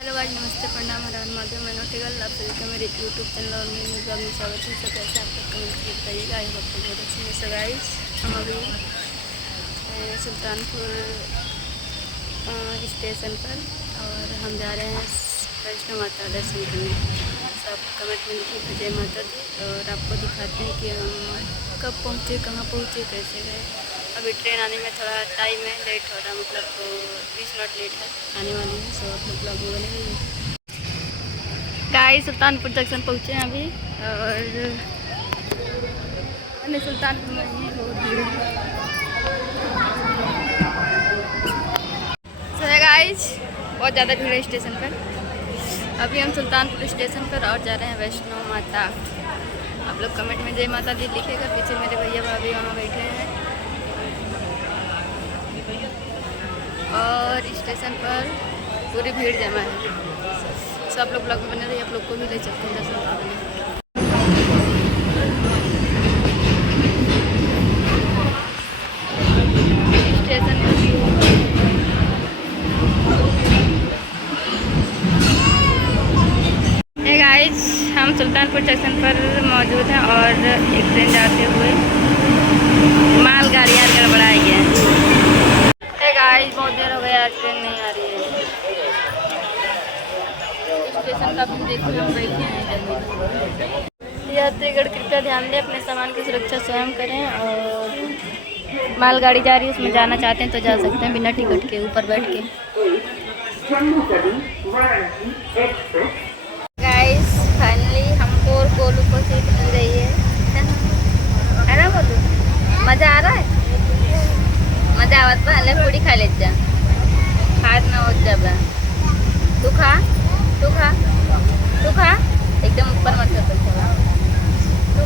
Hello guys, नमस्ते, प्रणाम, हर हर महादेव। मैं नोटिकल आप सभी का मेरे यूट्यूब चैनल और मेरे न्यू ब्लॉग में स्वागत है। सब कैसे आप लोग कमेंट करके बताइएगा। आई होप आपको बहुत अच्छे हैं। सो गाइस, हम अभी सुल्तानपुर स्टेशन पर और हम जा रहे हैं वैष्णो माता दर्शन करने। तो आप कमेंट में लिखिए जय माता दी और आपको दिखाते हैं कि हम कब पहुँचे, कहाँ पहुँचे, कैसे गए। अभी ट्रेन आने में थोड़ा टाइम है, लेट हो रहा, मतलब 20 मिनट लेट है, आने वाली है। सो आप लोग ब्लॉग में बने रहिए। गाइस, सुल्तानपुर जंक्शन पहुँचे हैं अभी और मैंने सुल्तानपुर में ही बहुत भीड़ है। सो गाइस, बहुत ज़्यादा भीड़ है स्टेशन पर। अभी हम सुल्तानपुर स्टेशन पर और जा रहे हैं वैष्णो माता। आप लोग कमेंट में जय माता दी लिखेगा। पीछे मेरे भैया भाभी वहाँ बैठे हैं और स्टेशन पर पूरी भीड़ जमा है। सब आप लोग ब्लॉग में बने रहिए, आप लोग को भी ले चलते हैं दर्शन करने। स्टेशन हे गाइस, हम सुल्तानपुर जंक्शन पर मौजूद हैं और एक ट्रेन जाते हुए मालगाड़ी यार गड़बड़ाई गया है। गाइस, बहुत देर हो गया, आज ट्रेन नहीं आ रही है। स्टेशन का भी देखिए, हम बैठे हैं। यात्रीगण कृपया ध्यान दें, अपने सामान की सुरक्षा स्वयं करें और मालगाड़ी जा रही है, उसमें जाना चाहते हैं तो जा सकते हैं बिना टिकट के, ऊपर बैठ के। गाइस, फाइनली हमको और गोलू को सीट मिल रही है ना गोलू? मज़ा आ रहा है? मजा आवत बा। ले पूरी खा ले जा, खाद ना हो जब तू खा तू खा तू खा, एकदम ऊपर मत कर तू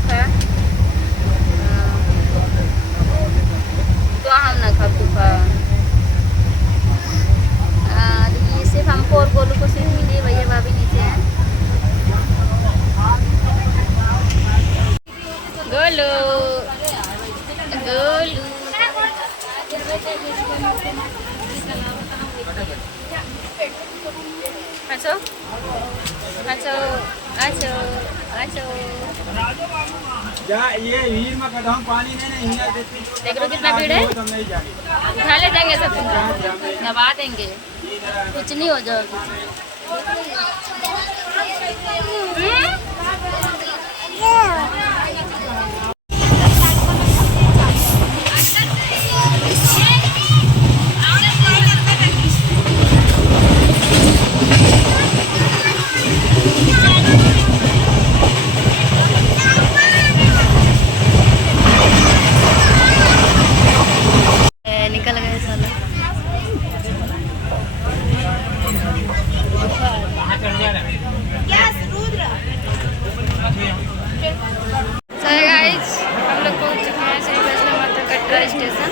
खा। तो हम ना खा, तू खा। ये सिर्फ हमको और गोलू को सीट मिली है, भैया भाभी नीचे हैं। गोलू गोलू आचो आचो आचो आचो। ये हीर में कदम पानी नहीं देख लो कितना भीड़ है। उठा ले जाएंगे सब, दबा देंगे, कुछ नहीं हो जाएगा। निकल गए साला। सही गाइस, हम लोग पहुंच चुके हैं श्री वैष्णो माता कटरा स्टेशन।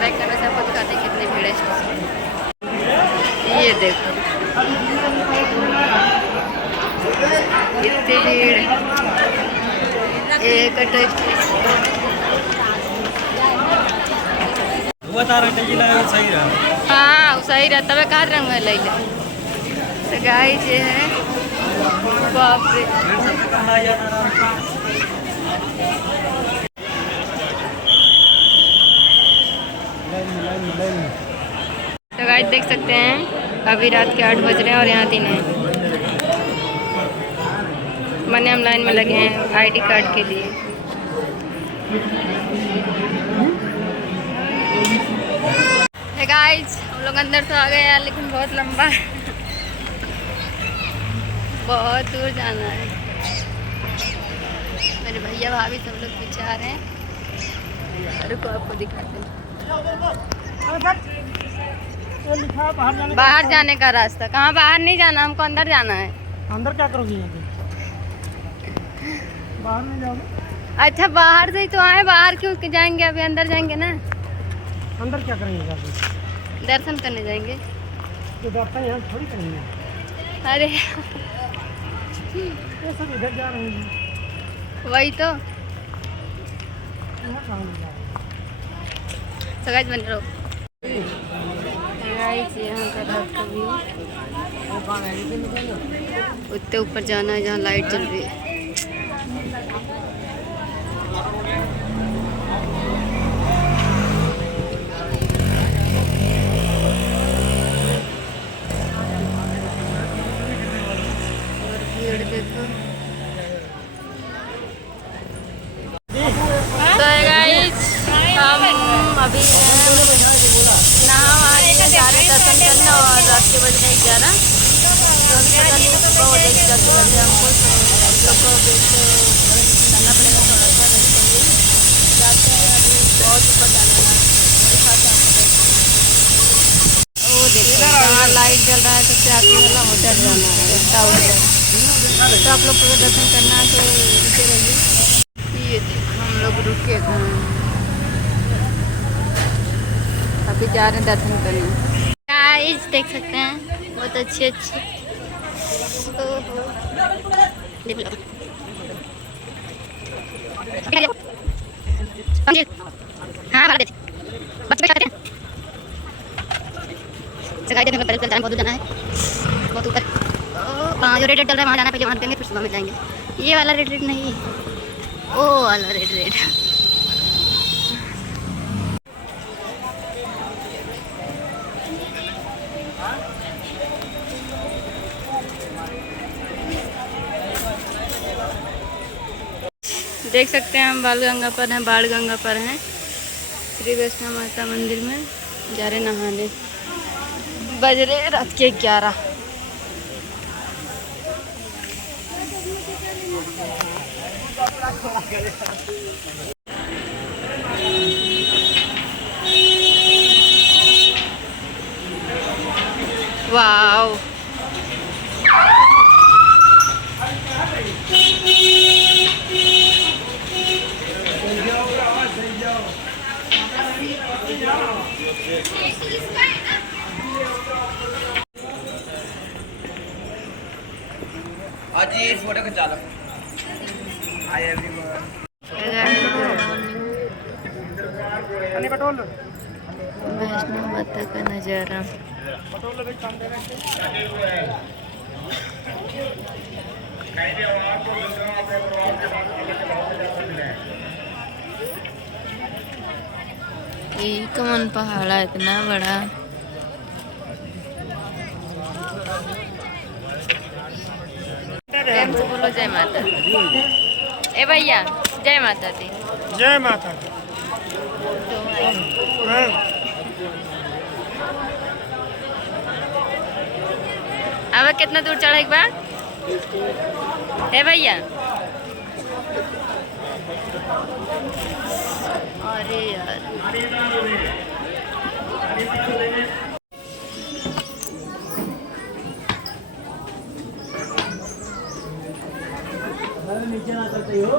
बैक करने से आपको दिखाते हैं कितनी भीड़ है स्टेशन। ये देखो कितनी भीड़ है कटरा स्टेशन। सही रहा। हाँ, सही रहता है। कहाँ रंग है ले ले। तो गाइस, ये है, बाप रे। तो गाइस देख सकते हैं, अभी रात के 8 बज रहे हैं और यहाँ 3 है। मैंने हम लाइन में लगे हैं आईडी कार्ड के लिए। गाइस, हम लोग अंदर तो आ गए यार, लेकिन बहुत लंबा है, बहुत दूर जाना है। मेरे भैया भाभी सब लोग पीछे आ रहे हैं। रुको आपको दिखाते हैं बाहर जाने का रास्ता। कहाँ बाहर नहीं जाना, हमको अंदर जाना है। अंदर क्या करोगी? बाहर नहीं जाओगे? अच्छा, बाहर से ही तो आए, बाहर क्यों जाएंगे? अभी अंदर जाएंगे ना। अंदर क्या करेंगे? दर्शन करने जाएंगे। तो दर्शन यहाँ थोड़ी करेंगे। अरे ये सब इधर जा रहे हैं। वही तो। यहाँ कहाँ जा रहे हैं? सगाई बन रहो। गाइस यहाँ का रात का व्यू, उतने ऊपर जाना है जहाँ लाइट जल रही है। और भीड़ देखो। तो गाइस हम अभी नहा वहा जा रहे दर्शन करना और रात के बज रहे 11। तो अभी पता नहीं सुबह हो जाएगी जल्दी जल्दी हमको, तो हम लोग को वेट करना पड़ेगा थोड़ा सा रेस्ट के लिए। जाते हैं अभी, बहुत ऊपर जाना है, दिखाते हैं आपको। वो देखिए जहाँ लाइट जल रहा है सबसे आगे वाला उधर जाना है टावर पर। तो आप लोग को दर्शन करना है तो रुके रहिए। ये देखो हम लोग रुके हैं, अभी जा रहे हैं दर्शन करने। गाइस देख सकते हैं बहुत अच्छे अच्छे। हाँ बहुत जाना है, बहुत ऊपर जो रेड चल रहा है वहाँ जाना है, पहले वहाँ देंगे फिर सुबह में जाएंगे। ये वाला रेड नहीं, ओ वाला रेड। देख सकते हैं हम बालगंगा पर हैं, बाणगंगा पर हैं, श्री वैष्णो माता मंदिर में जा रहे नहाने। बज रहे रात के 11। वाओ आज ये फोटो खिंचा लो। Hi everyone. वैष्णो माता का नज़ारा। यही कौन पहाड़ है इतना बड़ा। प्रेम से बोलो जय माता दी। ए भैया जय माता दी। जय माता दी। अब कितना दूर चढ़ा एक बार है भैया। अरे यार नीचे ना करते हो,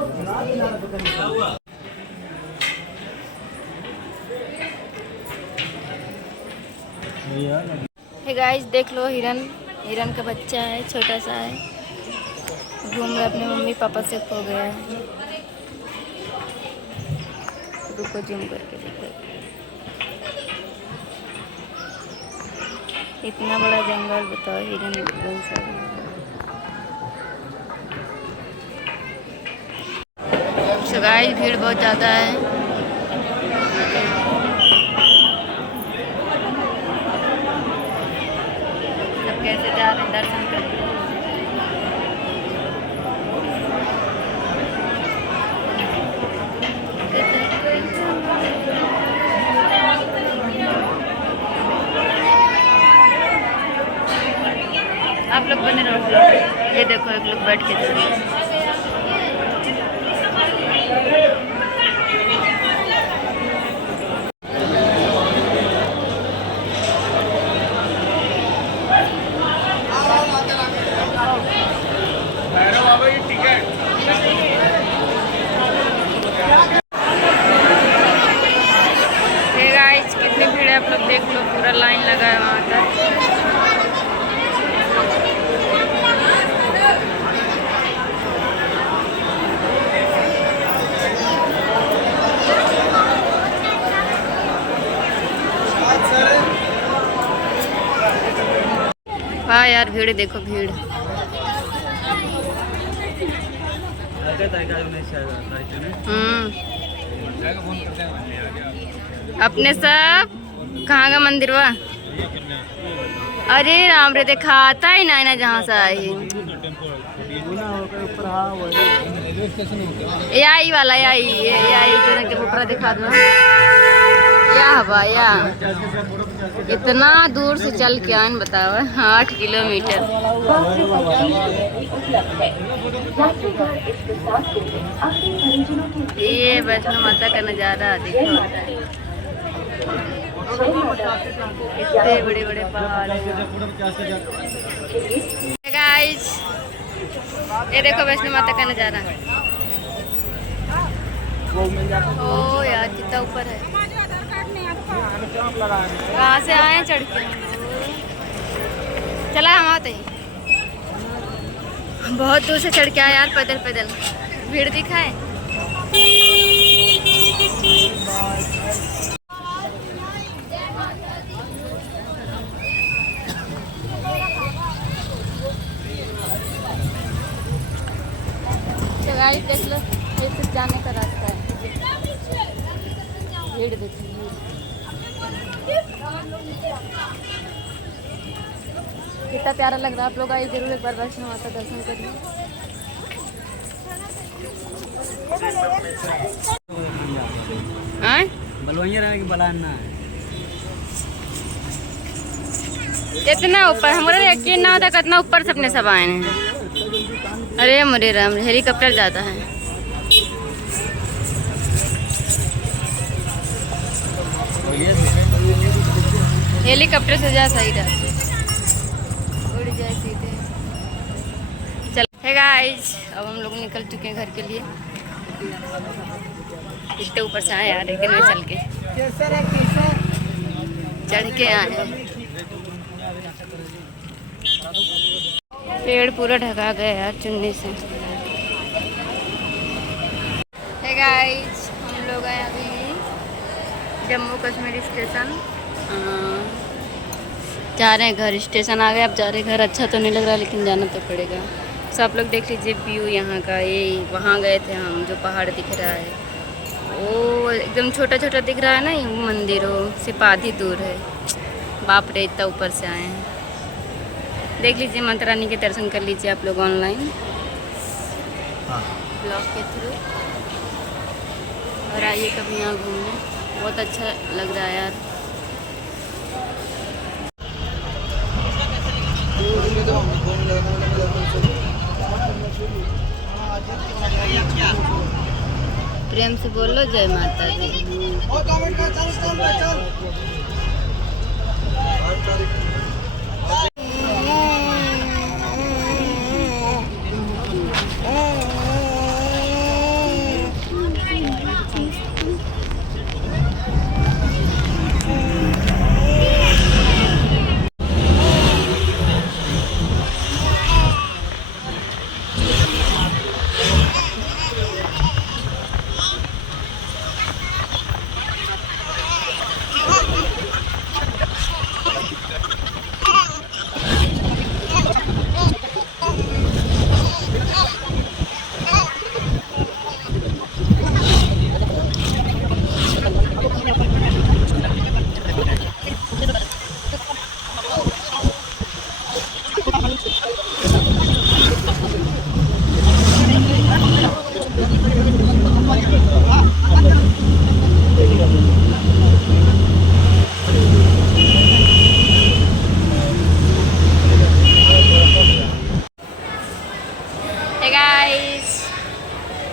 हे गाइस देख लो, हिरन का बच्चा है, छोटा सा है, घूम रहा अपने मम्मी पापा से खो गया है। रुको जूम करके देखो, इतना बड़ा जंगल, बताओ हिरन कौन सा है। तो गाइस भीड़ बहुत ज़्यादा है। सब कैसे जा रहे हैं दर्शन करने। आप लोग बने रहो, ये देखो एक लोग बैठ के जा रहे हैं। कितनी भीड़ है आप लोग देख लो, पूरा लाइन लगा है वहाँ तक। वाह यार, भीड़ देखो भीड़। अपने सब कहाँ का मंदिर हुआ? अरे राम रे, दिखाता ही ना ना जहाँ से आई। यही वाला, यही जो के ऊपर दिखा दो। या हवा या इतना दूर से चल के आए बताओ, 8 किलोमीटर। ये वैष्णो माता का नज़ारा देखो, इतने बड़े बड़े पहाड़ हैं। गाइस ये देखो वैष्णो माता का नज़ारा। ओ यार कितना ऊपर है। कहाँ से आए हैं चढ़ के? चला हम आते ही बहुत दूर से चढ़ के आए यार, पैदल पैदल। भीड़ दिखाए। तो गाइस देख लो, ये सिर्फ जाने का रास्ता है। भीड़ देखिए। कितना प्यारा लग रहा है। आप लोग आइए जरूर एक बार वैष्णो माता दर्शन करिए। इतना ऊपर हमारा यकीन ना होता कितना ऊपर से अपने सब आए हैं। अरे मुरे राम, हेलीकॉप्टर जाता है। हेलीकॉप्टर से जा सही रहा, उड़ जाए सीधे। चल है गाइस, अब हम लोग निकल चुके हैं घर के लिए। इतने ऊपर से आए यार, लेकिन में चल के चढ़ के आए। पेड़ पूरा ढका गया यार चुन्नी से। है गाइस, हम लोग आए अभी जम्मू कश्मीर स्टेशन। जा रहे हैं घर। स्टेशन आ गए, अब जा रहे हैं घर। अच्छा तो नहीं लग रहा लेकिन जाना तो पड़ेगा। तो आप लोग देख लीजिए व्यू यहाँ का। ये वहाँ गए थे हम, जो पहाड़ दिख रहा है वो एकदम छोटा छोटा दिख रहा है ना, ये मंदिरों से आधी दूर है। बाप रे, इतना ऊपर से आए हैं। देख लीजिए, माता रानी के दर्शन कर लीजिए आप लोग ऑनलाइन ब्लॉग के थ्रू। और आइए कभी यहाँ घूमने, बहुत अच्छा लग रहा है यार। प्रेम से बोलो जय माता दी।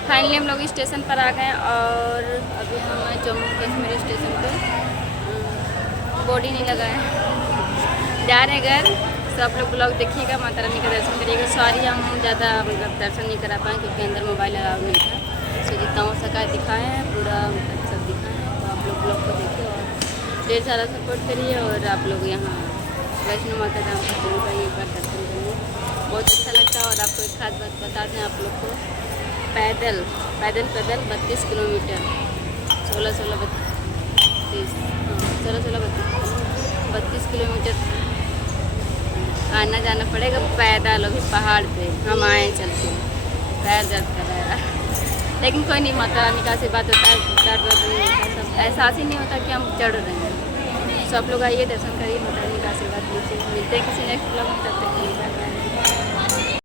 फाइनली हम लोग स्टेशन पर आ गए और अभी हम जम्मू कश्मीर स्टेशन पे बॉडी नहीं लगा है, जा रहे हैं घर। तो आप लोग ब्लॉग देखिएगा, माता रानी का दर्शन करिएगा। सॉरी हम ज़्यादा मतलब दर्शन नहीं करा पाए क्योंकि अंदर मोबाइल अलाउ नहीं था। सो जितना हो सका दिखाए हैं, पूरा सब दिखाएँ। तो आप लोग ब्लॉग को देखिए और ढेर सारा सपोर्ट करिए। और आप लोग यहाँ वैष्णो माता धाम का जरूर आइए, एक बार दर्शन करिए, बहुत अच्छा लगता है। और आपको एक खास बात बता दें आप लोग को, पैदल 32 किलोमीटर 16 किलोमीटर आना जाना पड़ेगा पैदल, अभी पहाड़ पे हम आए चलते, पैर दर्द कर रहा है। लेकिन कोई नहीं, माता रानी का आशीर्वाद होता है, दर्द वर्द नहीं होता, सब एहसास ही नहीं होता कि हम चढ़ रहे हैं। सब लोग आइए, दर्शन करिए, माता रानी का आशीर्वाद लीजिए। मिलते हैं किसी नेक्स्ट ब्लॉग में, तब तक के लिए बाय बाय।